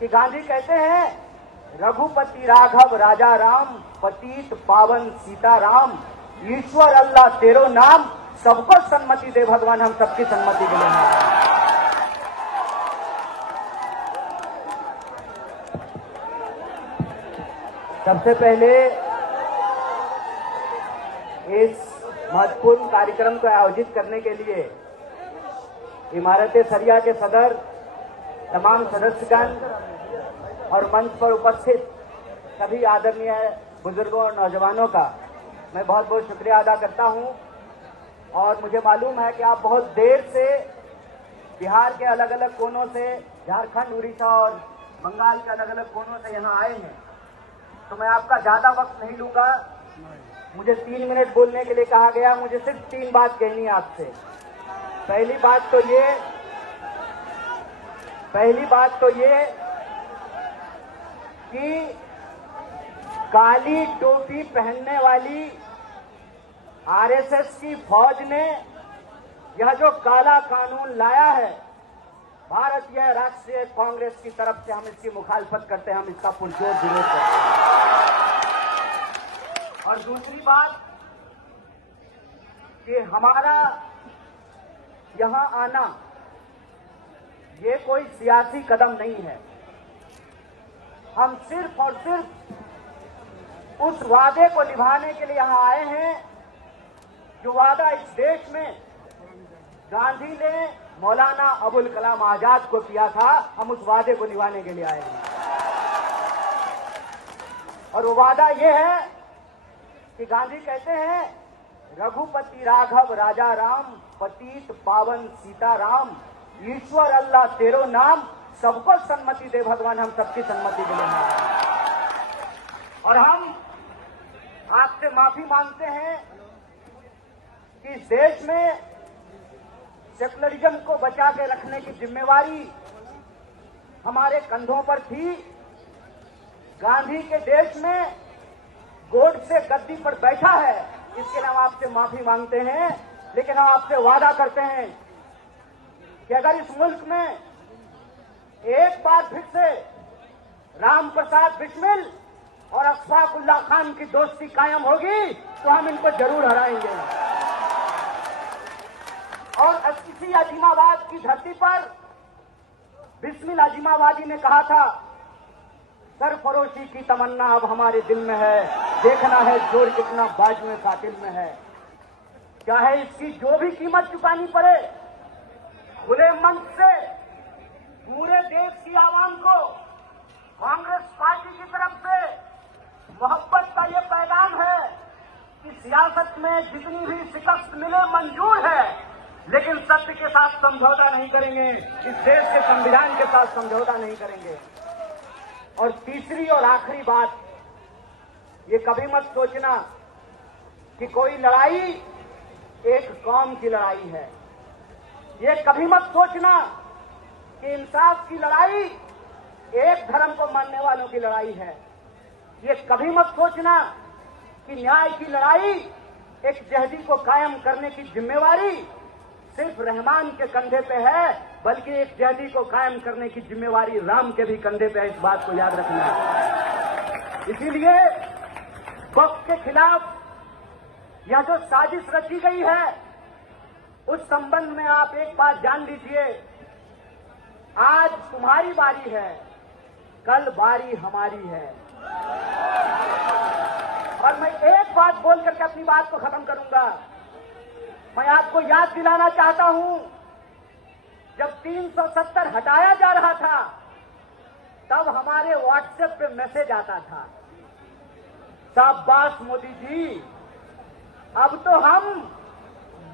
कि गांधी कहते हैं रघुपति राघव राजा राम, पतित पावन सीता राम, ईश्वर अल्लाह तेरो नाम, सबको सन्मति दे भगवान, हम सबकी सन्मति के लिए हैं। सबसे पहले इस महत्वपूर्ण कार्यक्रम को आयोजित करने के लिए इमारत-ए-सरिया के सदर, तमाम सदस्यगण और मंच पर उपस्थित सभी आदरणीय बुजुर्गों और नौजवानों का मैं बहुत बहुत शुक्रिया अदा करता हूं। और मुझे मालूम है कि आप बहुत देर से बिहार के अलग अलग कोनों से, झारखंड, उड़ीसा और बंगाल के अलग अलग कोनों से यहां आए हैं, तो मैं आपका ज्यादा वक्त नहीं लूंगा। मुझे 3 मिनट बोलने के लिए कहा गया, मुझे सिर्फ 3 बात कहनी है आपसे। पहली बात तो ये कि काली टोपी पहनने वाली आरएसएस की फौज ने यह जो काला कानून लाया है, भारतीय राष्ट्रीय कांग्रेस की तरफ से हम इसकी मुखालफत करते हैं, हम इसका पुरजोर विरोध करते हैं। और दूसरी बात कि हमारा यहां आना ये कोई सियासी कदम नहीं है। हम सिर्फ और सिर्फ उस वादे को निभाने के लिए यहां आए हैं जो वादा इस देश में गांधी ने मौलाना अबुल कलाम आजाद को किया था। हम उस वादे को निभाने के लिए आए हैं और वो वादा ये है कि गांधी कहते हैं रघुपति राघव राजा राम, पतित पावन सीता राम, ईश्वर अल्लाह तेरो नाम, सबको सन्मति दे भगवान, हम सबकी सन्मति के लिए हैं। और हम आपसे माफी मांगते हैं कि इस देश में सेकुलरिज्म को बचा के रखने की जिम्मेवारी हमारे कंधों पर थी। गांधी के देश में गोडसे गद्दी पर बैठा है, इसके लिए हम आपसे माफी मांगते हैं। लेकिन हम आपसे वादा करते हैं कि अगर इस मुल्क में एक बार फिर से राम प्रसाद बिस्मिल और अशफाकुल्लाह खान की दोस्ती कायम होगी तो हम इनको जरूर हराएंगे। और इसी अजीमाबाद की धरती पर बिस्मिल अजीमाबादी ने कहा था, सरफरोशी की तमन्ना अब हमारे दिल में है, देखना है जोर कितना बाजुए कातिल में है। चाहे इसकी जो भी कीमत चुकानी पड़े, खुले मन से पूरे देश की आवाम को कांग्रेस पार्टी की तरफ से मोहब्बत का ये पैगाम है कि सियासत में जितनी भी शिकस्त मिले मंजूर है, लेकिन सत्य के साथ समझौता नहीं करेंगे, इस देश के संविधान के साथ समझौता नहीं करेंगे। और तीसरी और आखिरी बात, ये कभी मत सोचना कि कोई लड़ाई एक कौम की लड़ाई है। ये कभी मत सोचना कि इंसाफ की लड़ाई एक धर्म को मानने वालों की लड़ाई है। ये कभी मत सोचना कि न्याय की लड़ाई एक जहदी को कायम करने की जिम्मेवारी सिर्फ रहमान के कंधे पे है, बल्कि एक जहदी को कायम करने की जिम्मेवारी राम के भी कंधे पे है। इस बात को याद रखना है। इसीलिए वक्त के खिलाफ यह जो साजिश रची गई है, उस संबंध में आप एक बात जान लीजिए, आज तुम्हारी बारी है, कल बारी हमारी है। और मैं एक बात बोल करके अपनी बात को खत्म करूंगा। मैं आपको याद दिलाना चाहता हूं, जब 370 हटाया जा रहा था, तब हमारे व्हाट्सएप पे मैसेज आता था, शाबाश मोदी जी, अब तो हम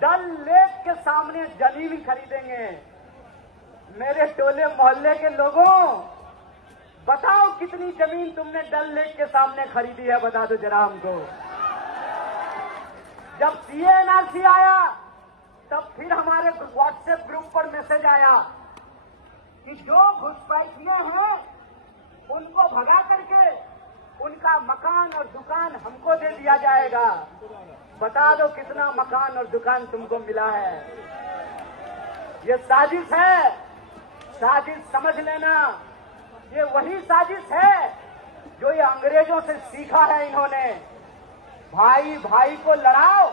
डल लेक के सामने जमीन खरीदेंगे। मेरे टोले मोहल्ले के लोगों, बताओ कितनी जमीन तुमने डल लेक के सामने खरीदी है, बता दो जरा हमको। जब सीएनआरसी आया, तब फिर हमारे व्हाट्सएप ग्रुप पर मैसेज आया कि जो घुसपैठिए हैं उनको भगा करके उनका मकान और दुकान हमको दे दिया जाएगा। बता दो कितना मकान और दुकान तुमको मिला है। ये साजिश है, साजिश समझ लेना। ये वही साजिश है जो ये अंग्रेजों से सीखा है इन्होंने। भाई भाई को लड़ाओ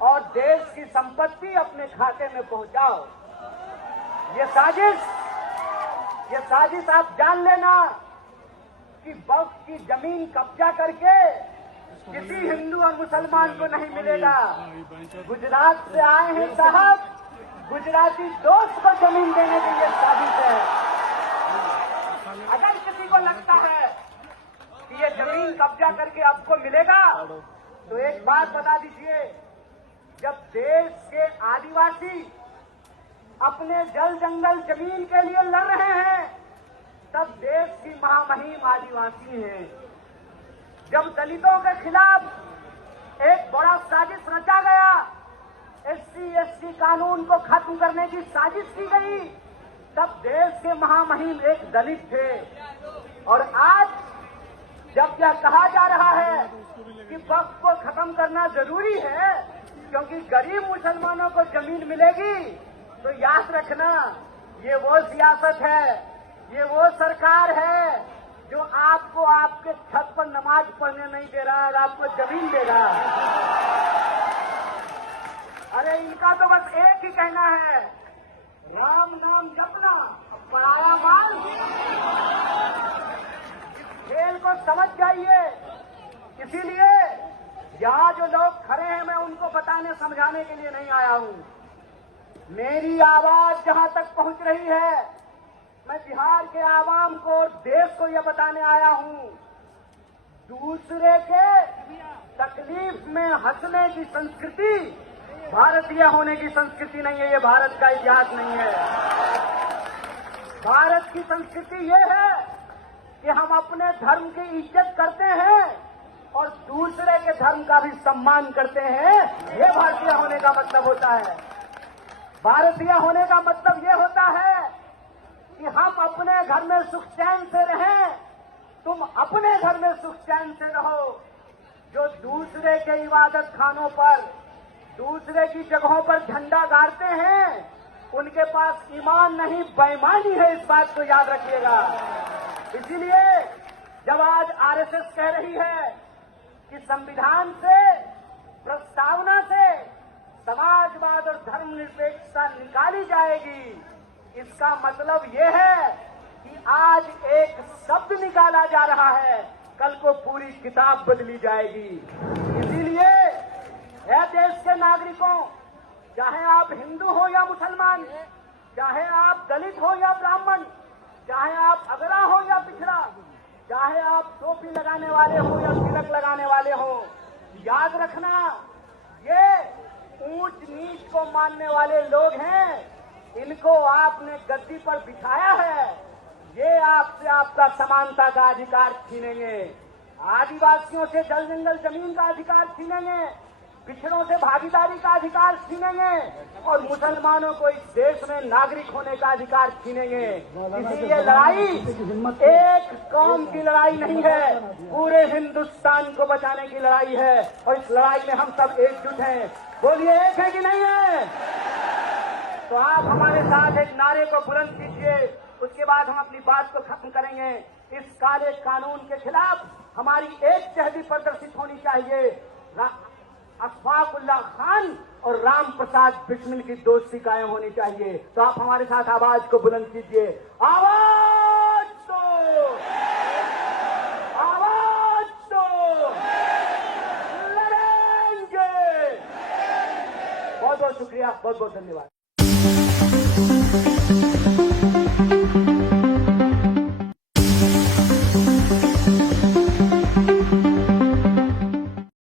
और देश की संपत्ति अपने खाते में पहुंचाओ। ये साजिश आप जान लेना कि वक्फ की जमीन कब्जा करके किसी हिंदू और मुसलमान को नहीं मिलेगा। गुजरात से आए हैं साहब, गुजराती दोस्त को जमीन देने की ये साजिश है। अगर किसी को लगता है कि ये जमीन कब्जा करके आपको मिलेगा तो एक बात बता दीजिए, जब देश के आदिवासी अपने जल जंगल जमीन के लिए लड़ रहे हैं तब देश की महामहिम आदिवासी हैं। जब दलितों के खिलाफ एक बड़ा साजिश रचा गया, SC/ST कानून को खत्म करने की साजिश की गई, तब देश के महामहिम एक दलित थे। और आज जब यह कहा जा रहा है कि वक्फ को खत्म करना जरूरी है क्योंकि गरीब मुसलमानों को जमीन मिलेगी, तो याद रखना ये वो सियासत है, ये वो सरकार है जो आपको आपके छत पर नमाज पढ़ने नहीं दे रहा और आपको जमीन दे रहा है। अरे इनका तो बस एक ही कहना है, राम नाम जपना, पराया माल। खेल को समझ जाइए। इसीलिए यहाँ जो लोग खड़े हैं मैं उनको बताने समझाने के लिए नहीं आया हूँ। मेरी आवाज जहाँ तक पहुँच रही है, मैं बिहार के आवाम को और देश को यह बताने आया हूँ, दूसरे के तकलीफ में हंसने की संस्कृति भारतीय होने की संस्कृति नहीं है। ये भारत का इतिहास नहीं है। भारत की संस्कृति ये है कि हम अपने धर्म की इज्जत करते हैं और दूसरे के धर्म का भी सम्मान करते हैं। ये भारतीय होने का मतलब होता है। भारतीय होने का मतलब ये होता है कि हम अपने घर में सुख चैन से रहें, तुम अपने घर में सुख चैन से रहो। जो दूसरे के इबादत खानों पर, दूसरे की जगहों पर झंडा गाड़ते हैं, उनके पास ईमान नहीं बेईमानी है, इस बात को याद रखिएगा। इसीलिए जब आज आरएसएस कह रही है कि संविधान से, प्रस्तावना से समाजवाद और धर्मनिरपेक्षता निकाली जाएगी, इसका मतलब ये है कि आज एक शब्द निकाला जा रहा है, कल को पूरी किताब बदली जाएगी। इसीलिए है देश के नागरिकों, चाहे आप हिंदू हो या मुसलमान, चाहे आप दलित हो या ब्राह्मण, चाहे आप अगड़ा हो या पिछड़ा, चाहे आप टोपी लगाने वाले हो या तिलक लगाने वाले हो, याद रखना ये ऊंच नीच को मानने वाले लोग हैं, इनको आपने गद्दी पर बिठाया है, ये आपसे आपका समानता का अधिकार छीनेंगे, आदिवासियों से जल जंगल जमीन का अधिकार छीनेंगे, पिछड़ों से भागीदारी का अधिकार छीनेंगे और मुसलमानों को इस देश में नागरिक होने का अधिकार छीनेंगे। इसलिए लड़ाई एक कौम की लड़ाई नहीं है, पूरे हिंदुस्तान को बचाने की लड़ाई है और इस लड़ाई में हम सब एकजुट हैं। बोलिए एक है कि नहीं है? तो आप हमारे साथ एक नारे को बुलंद कीजिए, उसके बाद हम अपनी बात को खत्म करेंगे। इस काले कानून के खिलाफ हमारी एक जहदी प्रदर्शित होनी चाहिए। अशफाकुल्लाह खान और राम प्रसाद बिस्मिल की दोस्ती कायम होनी चाहिए। तो आप हमारे साथ आवाज को बुलंद कीजिए, आवाज दो, आवाज दो, लड़ेंगे। बहुत बहुत शुक्रिया, बहुत बहुत धन्यवाद।